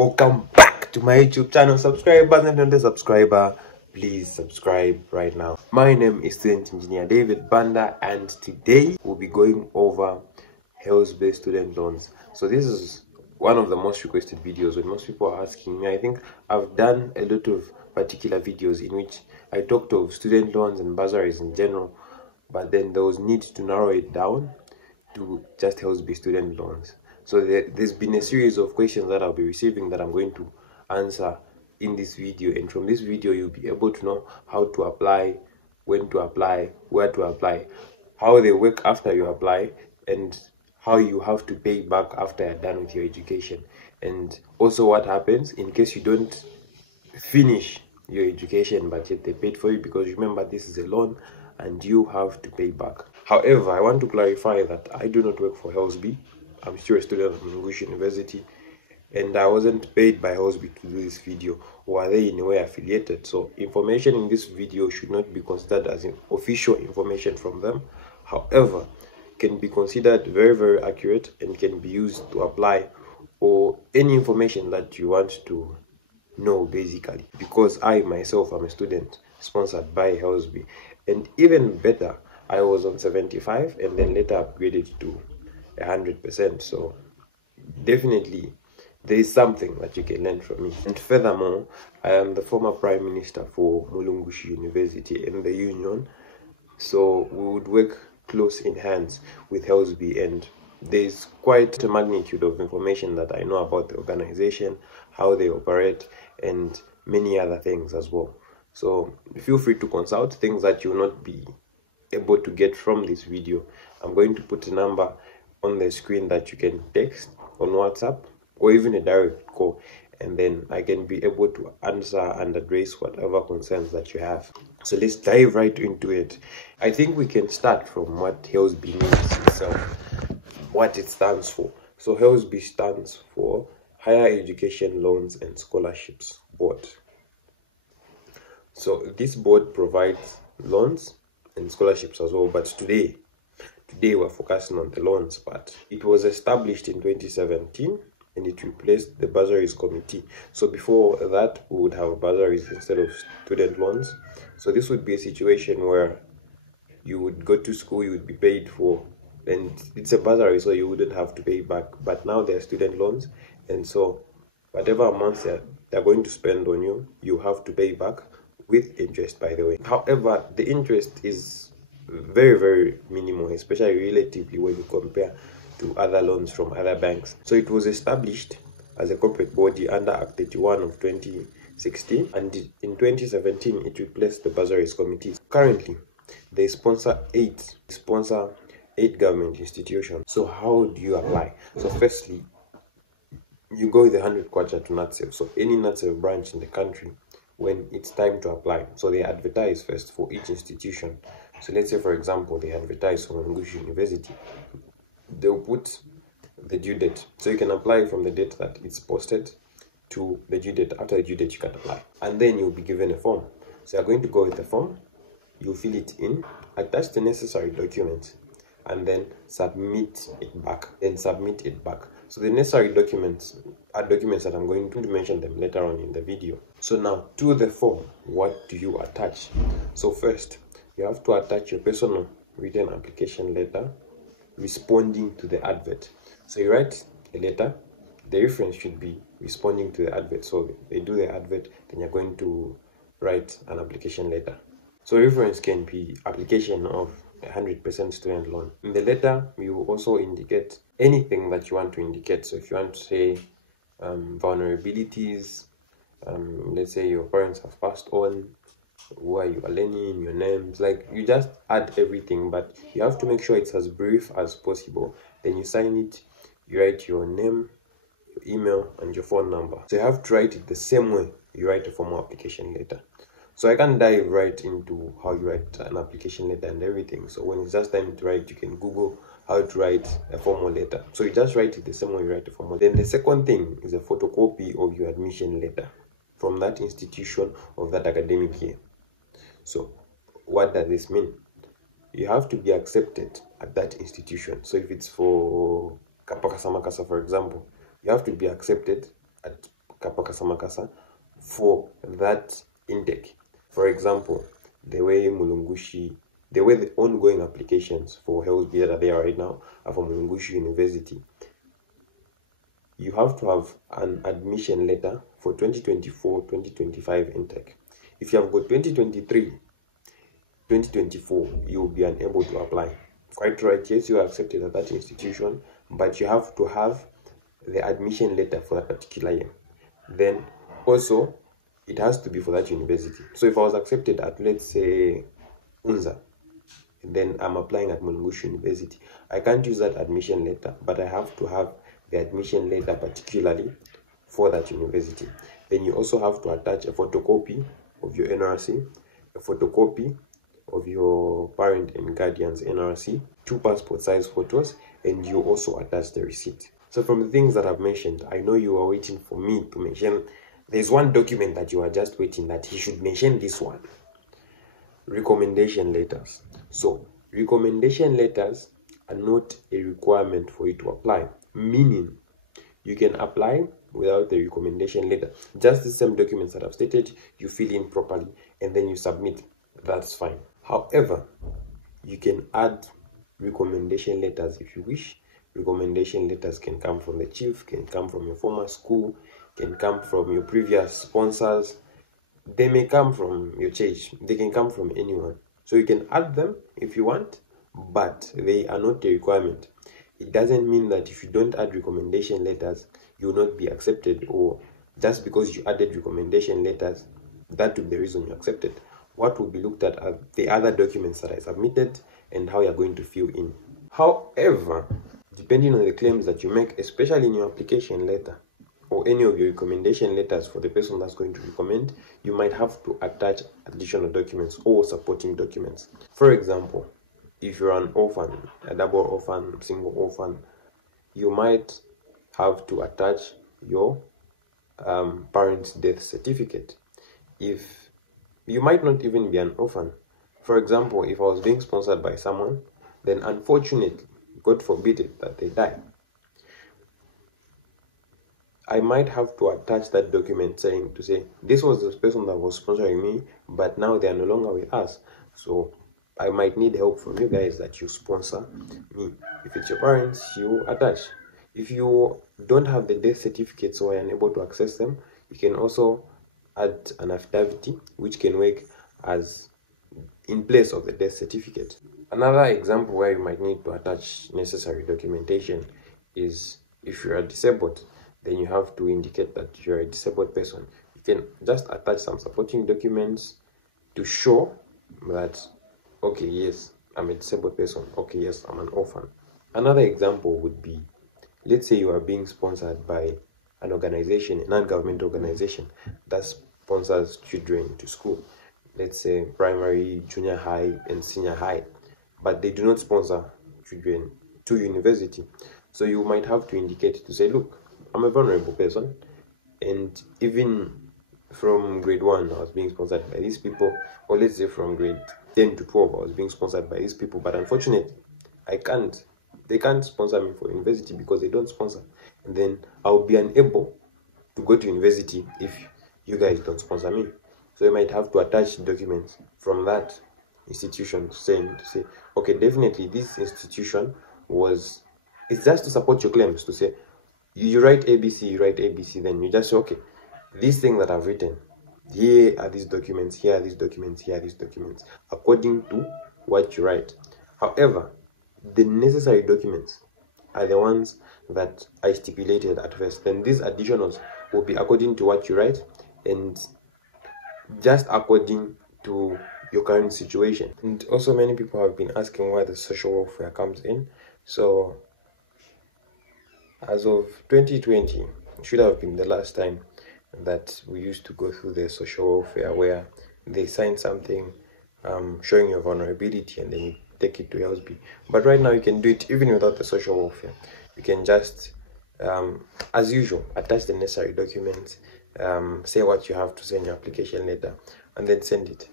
Welcome back to my YouTube channel. Subscribers, if you're not a subscriber, please subscribe right now. My name is Student Engineer David Banda, and today we'll be going over HELSB student loans. So this is one of the most requested videos when most people are asking me. I think I've done a lot of particular videos in which I talked of student loans and bursaries in general, but then there was need to narrow it down to just HELSB student loans. So there's been a series of questions that I'll be receiving that I'm going to answer in this video, and from this video you'll be able to know how to apply, when to apply, where to apply, how they work after you apply, and how you have to pay back after you're done with your education, and also what happens in case you don't finish your education but yet they paid for you, because remember, this is a loan and you have to pay back. However, I want to clarify that I do not work for HELSB. I'm still a student at English University, and I wasn't paid by HELSB to do this video, or are they in a way affiliated. So information in this video should not be considered as official information from them. However, can be considered very, very accurate and can be used to apply or any information that you want to know, basically, because I myself am a student sponsored by HELSB, and even better, I was on 75 and then later upgraded to 100%. So definitely there is something that you can learn from me. And furthermore, I am the former prime minister for Mulungushi University in the union, so we would work close in hands with HELSB, and there's quite a magnitude of information that I know about the organization, how they operate, and many other things as well. So feel free to consult things that you'll not be able to get from this video. I'm going to put a number on the screen that you can text on WhatsApp or even a direct call, and then I can be able to answer and address whatever concerns that you have. So let's dive right into it. I think we can start from what HELSB means itself, what it stands for. So HELSB stands for Higher Education Loans and Scholarships Board. So this board provides loans and scholarships as well, but today we're focusing on the loans part. It was established in 2017 and it replaced the bursaries committee. So before that, we would have bursaries instead of student loans. So this would be a situation where you would go to school, you would be paid for, and it's a bursary, so you wouldn't have to pay back. But now they're student loans, and so whatever amounts they're going to spend on you, you have to pay back with interest, by the way. However, the interest is very, very minimal, especially relatively when you compare to other loans from other banks. So it was established as a corporate body under Act 31 of 2016, and in 2017 it replaced the bursaries committee. Currently they sponsor eight government institutions. So how do you apply? So firstly, you go with the 100 kwacha to NATSEV. So any NATSEV branch in the country, when it's time to apply, so they advertise first for each institution. So let's say, for example, they advertise for English University, they'll put the due date, so you can apply from the date that it's posted to the due date. After the due date, you can apply, and then you'll be given a form. So you're going to go with the form, you fill it in, attach the necessary documents, and then submit it back. So the necessary documents are documents that I'm going to mention them later on in the video. So now to the form, what do you attach? So first, you have to attach your personal written application letter responding to the advert. So you write a letter, the reference should be responding to the advert. So they do the advert, then you're going to write an application letter. So reference can be application of 100% student loan. In the letter, you will also indicate anything that you want to indicate. So if you want to say vulnerabilities, let's say your parents have passed on, where you are learning, your names, like you just add everything, but you have to make sure it's as brief as possible. Then you sign it, you write your name, your email, and your phone number. So you have to write it the same way you write a formal application letter. So I can dive right into how you write an application letter and everything. So when it's just time to write, you can Google how to write a formal letter. So you just write it the same way you write a formal. Then the second thing is a photocopy of your admission letter from that institution of that academic year. So what does this mean? You have to be accepted at that institution. So if it's for Kapaka Samakasa, for example, you have to be accepted at makasa for that intake. For example, the way the ongoing applications for HELSB that are there right now are from Mulungushi University. You have to have an admission letter for 2024-2025 intake. If you have got 2023-2024, you will be unable to apply. Quite right, yes, you are accepted at that institution, but you have to have the admission letter for that particular year. Then also, it has to be for that university. So if I was accepted at, let's say, UNZA, then I'm applying at Mulungushi University, I can't use that admission letter, but I have to have the admission letter particularly for that university. Then you also have to attach a photocopy of your NRC, a photocopy of your parent and guardian's NRC, 2 passport size photos, and you also attach the receipt. So from the things that I've mentioned, I know you are waiting for me to mention. There's one document that you are just waiting that he should mention this one. Recommendation letters. So recommendation letters are not a requirement for you to apply, meaning you can apply without the recommendation letter. Just the same documents that I've stated, you fill in properly and then you submit. That's fine. However, you can add recommendation letters if you wish. Recommendation letters can come from the chief, can come from your former school, can come from your previous sponsors. They may come from your church. They can come from anyone. So you can add them if you want, but they are not a requirement. It doesn't mean that if you don't add recommendation letters, you will not be accepted, or just because you added recommendation letters, that will be the reason you're accepted. What will be looked at are the other documents that I submitted and how you're going to fill in. However, depending on the claims that you make, especially in your application letter or any of your recommendation letters for the person that's going to recommend, you might have to attach additional documents or supporting documents. For example, if you're an orphan, a double orphan, single orphan, you might have to attach your parent's death certificate. If you might not even be an orphan. For example, if I was being sponsored by someone, then unfortunately, God forbid it, that they die, I might have to attach that document saying, this was the person that was sponsoring me, but now they are no longer with us. So I might need help from you guys that you sponsor me. If it's your parents, you attach. If you don't have the death certificates or are unable to access them, you can also add an affidavit which can work as in place of the death certificate. Another example where you might need to attach necessary documentation is if you are disabled, then you have to indicate that you're a disabled person. You can just attach some supporting documents to show that, okay, yes, I'm a disabled person. Okay, yes, I'm an orphan. Another example would be, let's say you are being sponsored by an organization, a non-government organization that sponsors children to school. Let's say primary, junior high, and senior high, but they do not sponsor children to university. So you might have to indicate to say, look, I'm a vulnerable person, and even from grade 1 I was being sponsored by these people, or let's say from grade 10 to 12 I was being sponsored by these people, but unfortunately they can't sponsor me for university because they don't sponsor, and then I'll be unable to go to university if you guys don't sponsor me. So you might have to attach documents from that institution to say, okay, definitely this institution it's just to support your claims, to say you write ABC, then you just say, okay, this thing that I've written, here are these documents, here are these documents, here are these documents, according to what you write. However, the necessary documents are the ones that I stipulated at first. Then these additionals will be according to what you write and just according to your current situation. And also, many people have been asking why the social welfare comes in. So as of 2020, it should have been the last time that we used to go through the social welfare, where they sign something showing your vulnerability and then you take it to HELSB. But right now you can do it even without the social welfare. You can just, as usual, attach the necessary documents, say what you have to say in your application letter, and then send it.